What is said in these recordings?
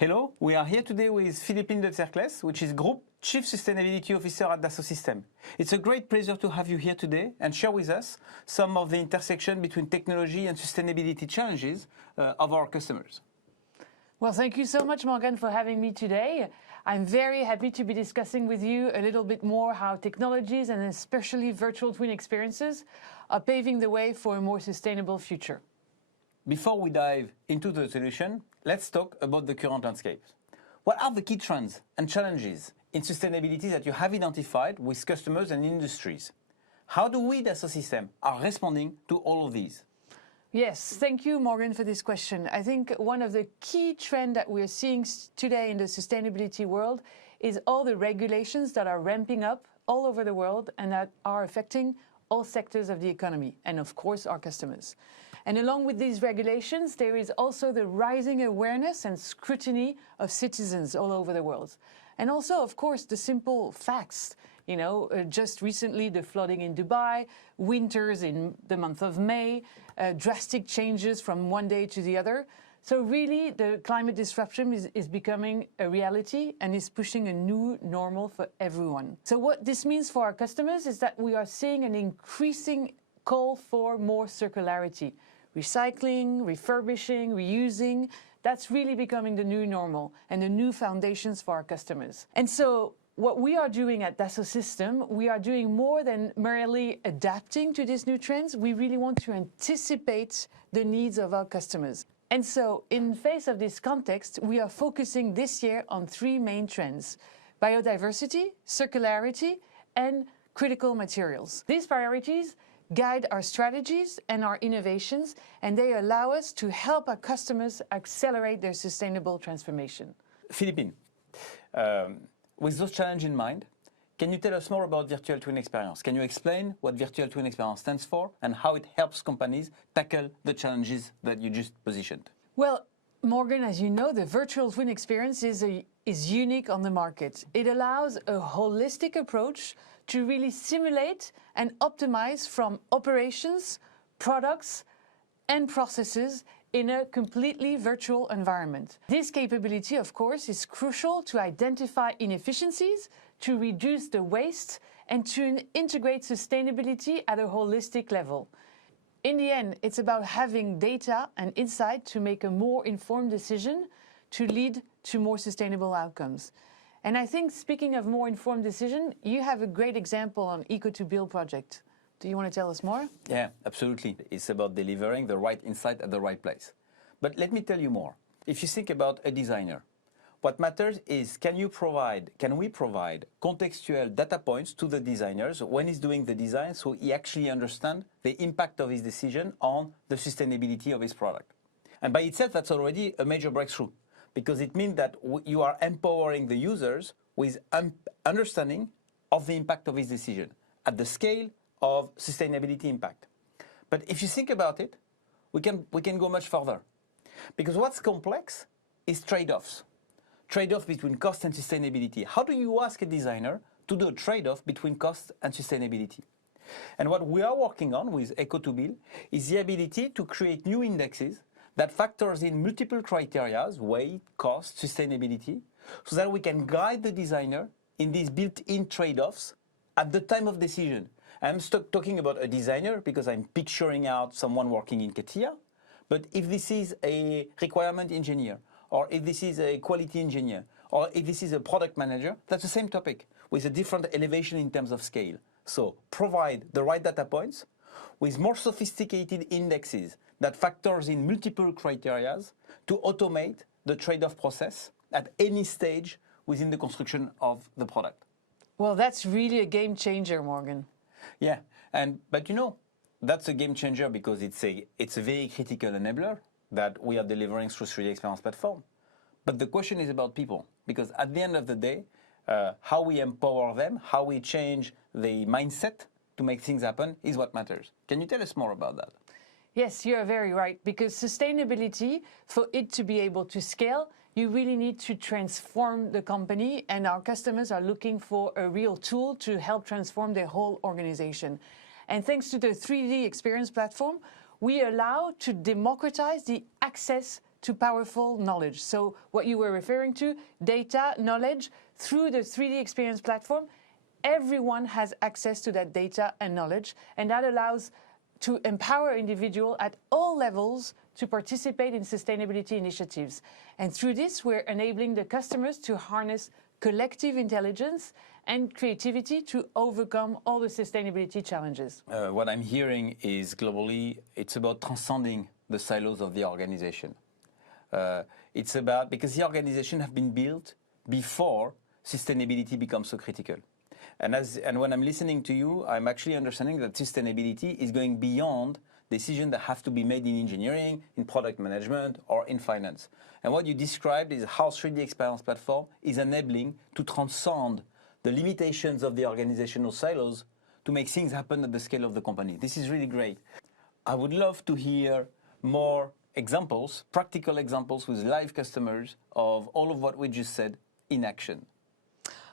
Hello, we are here today with Philippine de Cercles, which is Group Chief Sustainability Officer at Dassault Systèmes. It's a great pleasure to have you here today and share with us some of the intersection between technology and sustainability challenges of our customers. Well, thank you so much, Morgan, for having me today. I'm very happy to be discussing with you a little bit more how technologies and especially virtual twin experiences are paving the way for a more sustainable future. Before we dive into the solution, let's talk about the current landscape. What are the key trends and challenges in sustainability that you have identified with customers and industries? How do we, Dassault Systèmes, are responding to all of these? Yes, thank you, Morgan, for this question. I think one of the key trends that we're seeing today in the sustainability world is all the regulations that are ramping up all over the world and that are affecting all sectors of the economy and, of course, our customers. And along with these regulations, there is also the rising awareness and scrutiny of citizens all over the world. And also, of course, the simple facts. Just recently, the flooding in Dubai, winters in the month of May, drastic changes from one day to the other. So really, the climate disruption is becoming a reality and is pushing a new normal for everyone. So what this means for our customers is that we are seeing an increasing call for more circularity. Recycling, refurbishing, reusing, that's really becoming the new normal and the new foundations for our customers. And so what we are doing at Dassault Systèmes, we are doing more than merely adapting to these new trends. We really want to anticipate the needs of our customers. And so in face of this context, we are focusing this year on three main trends: biodiversity, circularity, and critical materials. These priorities guide our strategies and our innovations, and they allow us to help our customers accelerate their sustainable transformation. Philippine, with those challenges in mind, can you tell us more about virtual twin experience? Can you explain what virtual twin experience stands for and how it helps companies tackle the challenges that you just positioned? Well, Morgan, as you know, the virtual twin experience is unique on the market. It allows a holistic approach to really simulate and optimize from operations, products, and processes in a completely virtual environment. This capability, of course, is crucial to identify inefficiencies, to reduce the waste, and to integrate sustainability at a holistic level. In the end, it's about having data and insight to make a more informed decision to lead to more sustainable outcomes. And I think, speaking of more informed decision, you have a great example on Eco2Build project. Do you want to tell us more? Yeah, absolutely. It's about delivering the right insight at the right place. But let me tell you more. If you think about a designer, what matters is can we provide contextual data points to the designers when he's doing the design so he actually understands the impact of his decision on the sustainability of his product. And by itself, that's already a major breakthrough, because it means that you are empowering the users with understanding of the impact of his decision at the scale of sustainability impact. But if you think about it, we can go much further, because what's complex is trade-offs. Trade-off between cost and sustainability. How do you ask a designer to do a trade-off between cost and sustainability? And what we are working on with Eco2Build is the ability to create new indexes that factors in multiple criteria, weight, cost, sustainability, so that we can guide the designer in these built-in trade-offs at the time of decision. I'm talking about a designer because I'm picturing out someone working in CATIA, but if this is a requirement engineer, or if this is a quality engineer, or if this is a product manager, that's the same topic with a different elevation in terms of scale. So provide the right data points with more sophisticated indexes that factors in multiple criteria to automate the trade-off process at any stage within the construction of the product. Well, that's really a game changer, Morgan. Yeah, but that's a game changer because it's a very critical enabler that we are delivering through 3D Experience Platform. But the question is about people, because at the end of the day, how we empower them, how we change the mindset to make things happen is what matters. Can you tell us more about that? Yes, you're very right, because sustainability, for it to be able to scale, you really need to transform the company, and our customers are looking for a real tool to help transform their whole organization. And thanks to the 3D Experience Platform, we allow to democratize the access to powerful knowledge. So what you were referring to, data, knowledge, through the 3D experience platform, everyone has access to that data and knowledge, and that allows to empower individuals at all levels to participate in sustainability initiatives. And through this, we're enabling the customers to harness collective intelligence and creativity to overcome all the sustainability challenges. What I'm hearing is globally, it's about transcending the silos of the organization. It's about, because the organization have been built before sustainability becomes so critical. And when I'm listening to you, I'm actually understanding that sustainability is going beyond decisions that have to be made in engineering, in product management, or in finance. And what you described is how 3D Experience Platform is enabling to transcend the limitations of the organizational silos to make things happen at the scale of the company. This is really great. I would love to hear more examples, practical examples with live customers of all of what we just said in action.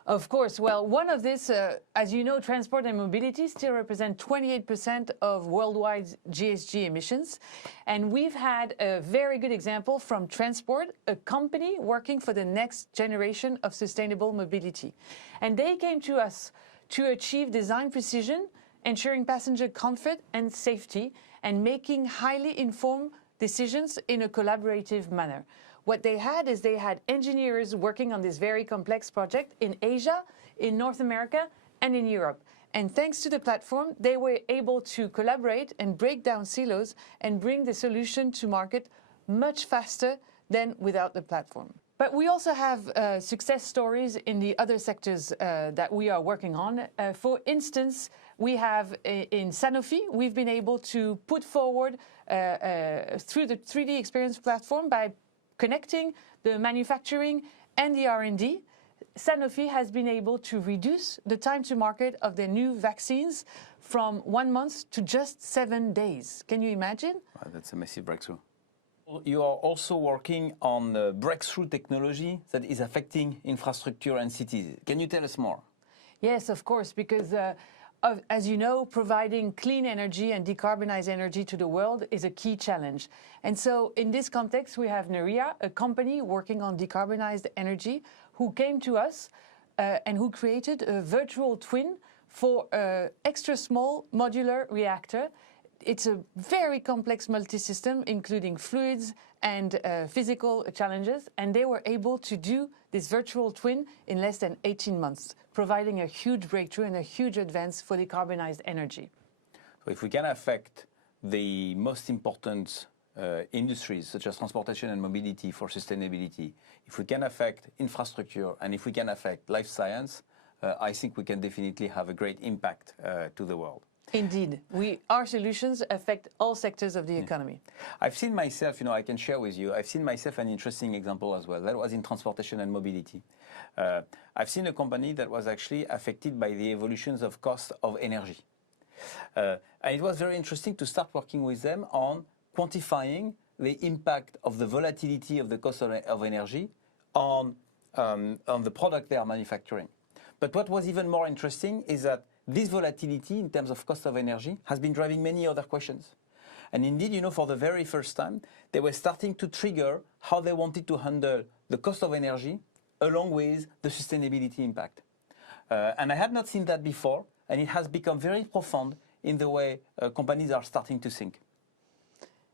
Of course. Well, one of this, as you know, transport and mobility still represent 28% of worldwide GHG emissions. And we've had a very good example from transport, a company working for the next generation of sustainable mobility. And they came to us to achieve design precision, ensuring passenger comfort and safety, and making highly informed decisions in a collaborative manner. What they had is they had engineers working on this very complex project in Asia, in North America, and in Europe. And thanks to the platform, they were able to collaborate and break down silos and bring the solution to market much faster than without the platform. But we also have success stories in the other sectors that we are working on. For instance, we have in Sanofi, we've been able to put forward through the 3D experience platform by connecting the manufacturing and the R&D, Sanofi has been able to reduce the time to market of their new vaccines from 1 month to just 7 days. Can you imagine? Wow, that's a massive breakthrough. You are also working on breakthrough technology that is affecting infrastructure and cities. Can you tell us more? Yes, of course, because as you know, providing clean energy and decarbonized energy to the world is a key challenge. And so in this context, we have Nerea, a company working on decarbonized energy, who came to us and who created a virtual twin for an extra small modular reactor. It's a very complex multi-system, including fluids and physical challenges, and they were able to do this virtual twin in less than 18 months, providing a huge breakthrough and a huge advance for decarbonized energy. So if we can affect the most important industries, such as transportation and mobility for sustainability, if we can affect infrastructure, and if we can affect life science, I think we can definitely have a great impact to the world. Indeed, our solutions affect all sectors of the economy. I've seen myself, I can share with you, I've seen myself an interesting example as well. That was in transportation and mobility. I've seen a company that was actually affected by the evolutions of cost of energy. And it was very interesting to start working with them on quantifying the impact of the volatility of the cost of energy on the product they are manufacturing. But what was even more interesting is that this volatility in terms of cost of energy has been driving many other questions. And indeed, for the very first time, they were starting to trigger how they wanted to handle the cost of energy along with the sustainability impact. And I had not seen that before, and it has become very profound in the way companies are starting to think.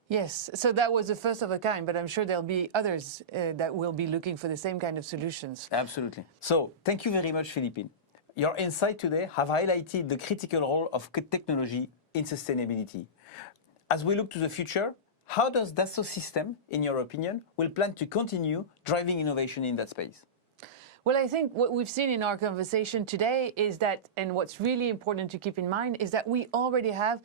Yes, so that was the first of a kind, but I'm sure there'll be others that will be looking for the same kind of solutions. Absolutely. So thank you very much, Philippine. Your insight today have highlighted the critical role of technology in sustainability. As we look to the future, how does Dassault Systèmes, in your opinion, will plan to continue driving innovation in that space? Well, I think what we've seen in our conversation today is that, and what's really important to keep in mind, is that we already have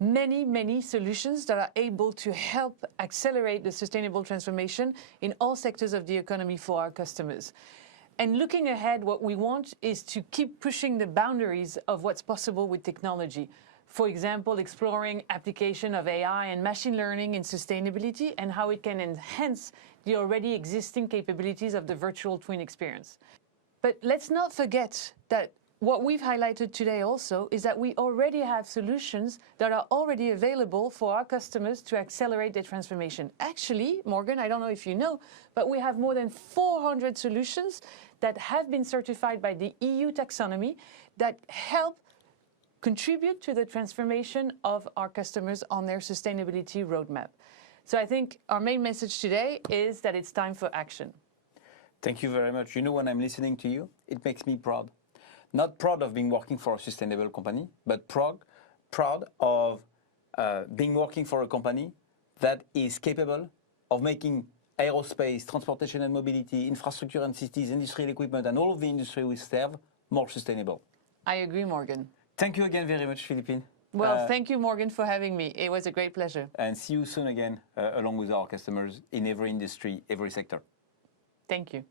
many solutions that are able to help accelerate the sustainable transformation in all sectors of the economy for our customers. And looking ahead, what we want is to keep pushing the boundaries of what's possible with technology. For example, exploring application of AI and machine learning in sustainability and how it can enhance the already existing capabilities of the virtual twin experience. But let's not forget that what we've highlighted today also is that we already have solutions that are already available for our customers to accelerate their transformation. Actually, Morgan, I don't know if you know, but we have more than 400 solutions that have been certified by the EU taxonomy that help contribute to the transformation of our customers on their sustainability roadmap. So I think our main message today is that it's time for action. Thank you very much. You know, when I'm listening to you, it makes me proud. Not proud of being working for a sustainable company, but proud of being working for a company that is capable of making aerospace, transportation and mobility, infrastructure and cities, industrial equipment, and all of the industry we serve more sustainable. I agree, Morgan. Thank you again very much, Philippine. Well, thank you, Morgan, for having me. It was a great pleasure. And see you soon again, along with our customers in every industry, every sector. Thank you.